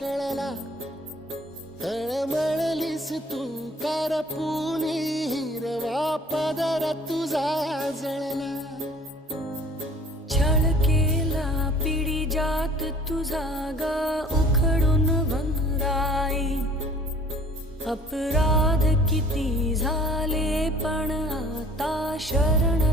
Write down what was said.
कळला, तळमळलीस तू करपुनी, हिरवा पदर तुझा जळला. छळ केला पिढी जात तुझा ग उखडून वनराई. अपराध किती झाले पण आता शरण